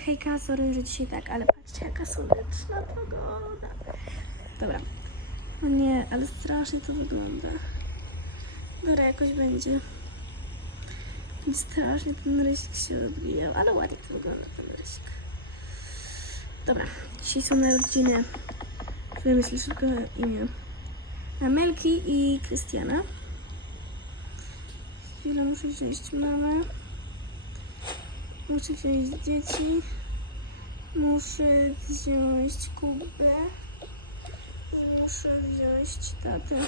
Hejka, sorry, że dzisiaj tak, ale patrzcie jaka słoneczna pogoda. Dobra. No nie, ale strasznie to wygląda. Dobra, jakoś będzie. I strasznie ten rysik się odbijał, ale ładnie to wygląda ten rysik. Dobra, dzisiaj są narodziny. Wymyśl szybko imię. Amelki i Krystiana. Chwilę muszę wziąć mamę. Muszę wziąć dzieci. Muszę wziąć Kubę. Muszę wziąć tatę.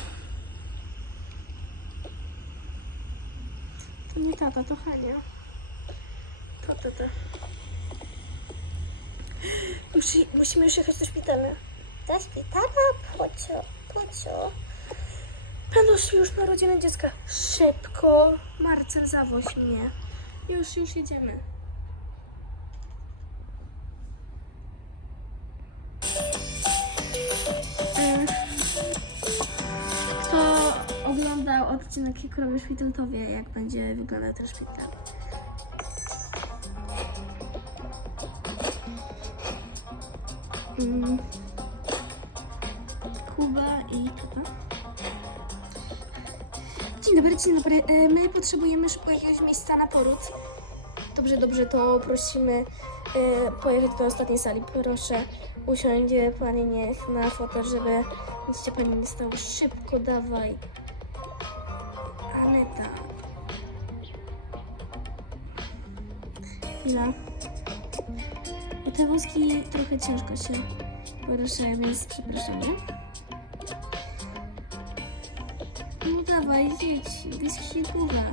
To nie tata, to Hania. To tata. Musi, musimy już jechać do szpitala. Do szpitala? Po co? Po co? Szli już narodziny dziecka. Szybko. Marcel, zawoź mnie. Już, już jedziemy. Odcinek Jak robię szpital, to wie, jak będzie wyglądał ten szpital. Mm. Kuba i tata. Dzień dobry, dzień dobry. E, My potrzebujemy szybko jakiegoś miejsca na poród. Dobrze, dobrze, to prosimy e, pojechać do ostatniej sali. Proszę, usiądzie pani niech na fotel, żeby nic się pani nie stało. Szybko, dawaj. Aneta. Chwila. I te wózki trochę ciężko się poruszają, więc przepraszam, nie? No dawaj, jedź, wyścigowa.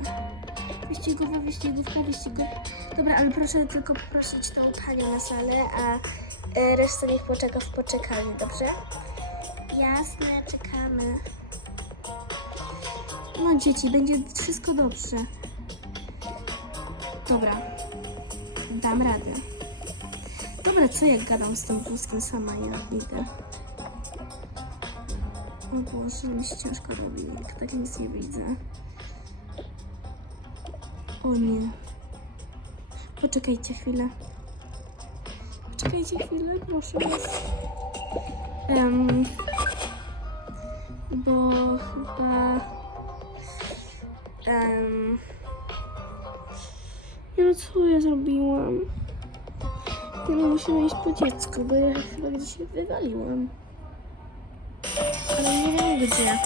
Wyścigowa, wyścigówka, wyścigowa. Dobra, ale proszę tylko poprosić tą panią na salę, a e, reszta niech poczeka w poczekalni, dobrze? Jasne, czekamy. No dzieci, będzie wszystko dobrze. Dobra, dam radę. Dobra, co jak gadam z tym wózkiem sama, ja idę. O Boże, mi się ciężko robi, jak tak nic nie widzę. O nie. Poczekajcie chwilę. Poczekajcie chwilę, proszę was. Em, bo chyba... co ja zrobiłam? Nie no, musimy iść po dziecku, bo ja chyba gdzieś się wywaliłam. Ale nie wiem gdzie.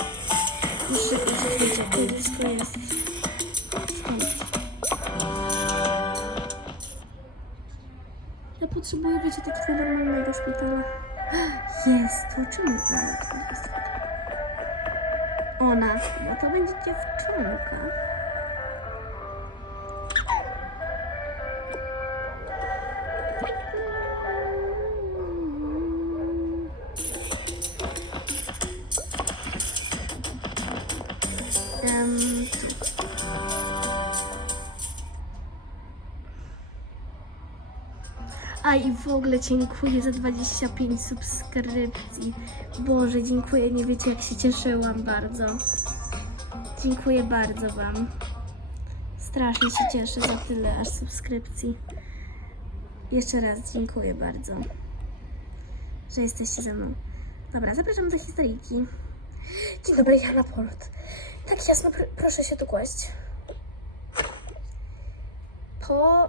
Muszę gdzieś gdzie to blisko jest. Stąd. Ja potrzebuję, wiecie, takiego normalnego szpitala. Jest, to czemu ona tu jest? Ona, no to będzie dziewczynka. A i w ogóle dziękuję za 25 subskrypcji. Boże, dziękuję, nie wiecie jak się cieszyłam bardzo. Dziękuję bardzo Wam. Strasznie się cieszę za tyle aż subskrypcji. Jeszcze raz dziękuję bardzo, że jesteście ze mną. Dobra, zapraszam do historyjki. Dzień dobry, ja na poród. Tak jasno, pr- proszę się tu kłaść. Po...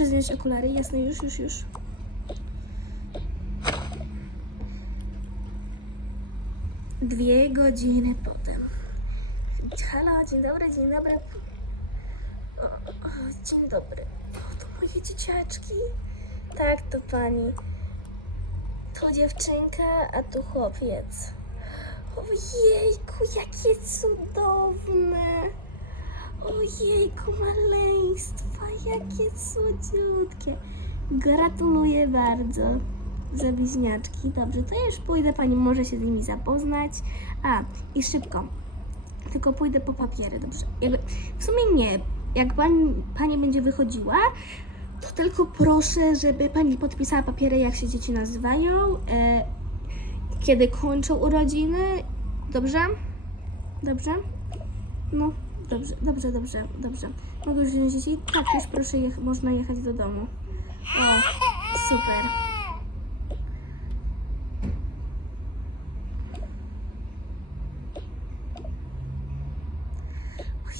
Proszę zdjąć okulary, jasne, już, już, już. Dwie godziny potem. Halo, dzień dobry, dzień dobry. O, o, dzień dobry. O, to moje dzieciaczki. Tak, to pani. Tu dziewczynka, a tu chłopiec. Ojejku, jakie cudowne. Ojejku, maleństwa, jakie słodziutkie. Gratuluję bardzo za bliźniaczki. Dobrze, to ja już pójdę, pani może się z nimi zapoznać. A, i szybko. Tylko pójdę po papiery, dobrze. Jakby, w sumie nie. Jak pani, pani będzie wychodziła, to tylko proszę, żeby pani podpisała papiery, jak się dzieci nazywają, e, kiedy kończą urodziny. Dobrze? Dobrze? No, dobrze, dobrze, dobrze, dobrze. Mogę już wziąć dzieci? Tak, już proszę, jech- można jechać do domu. O, super.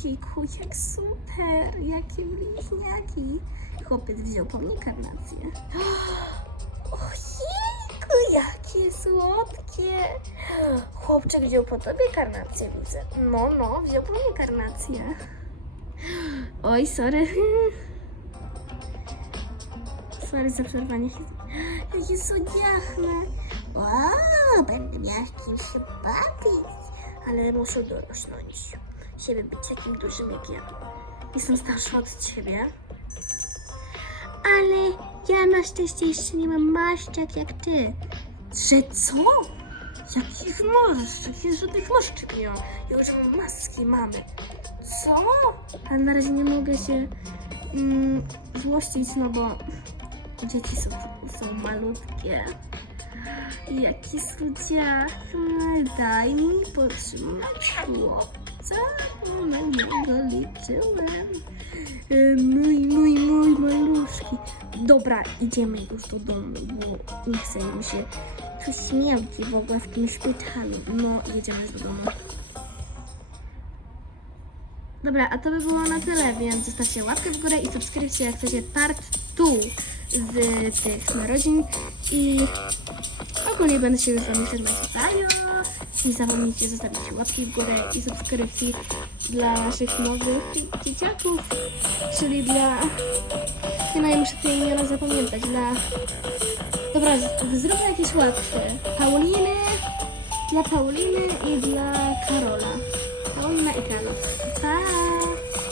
Ojejku, jak super, jakie bliźniaki. Chłopiec wziął po mnie karnację. Jakie słodkie. Chłopczyk wziął po tobie karnację, widzę. No, no, wziął po mnie karnację. Oj, sorry. Sorry za przerwanie. Jakie słodziachne. Wow, będę miała z kimś się bawić. Ale muszę dorosnąć, żeby być takim dużym jak ja. Jestem starsza od ciebie. Ale ja na szczęście jeszcze nie mam maszczek jak ty. Że co? Jakich maszczek? Ja żadnych maszczek nie mam. Ja używam maski mamy. Co? Ale na razie nie mogę się mm, złościć, no bo dzieci są, są malutkie. Jaki słodziachny, daj mi potrzymać chłopca, na niego liczyłem. E, Mój, mój, mój maluszki. Dobra, idziemy już do domu, bo nie chcę mi się tu śmierci w ogóle w tym szpitalu. No, jedziemy już do domu. Dobra, a to by było na tyle, więc zostawcie łapkę w górę i subskrypcję, jak chcecie part 2 z tych narodzin i ogólnie będę się już wam żegnać. Nie zapomnijcie zostawić łapki w górę i subskrypcji dla naszych nowych dzieciaków, czyli dla... Ja nie muszę te imiona zapamiętać, dla... Dobra, zróbmy jakieś łatwe. Pauliny, dla Pauliny i dla Karola. Paulina i Karol.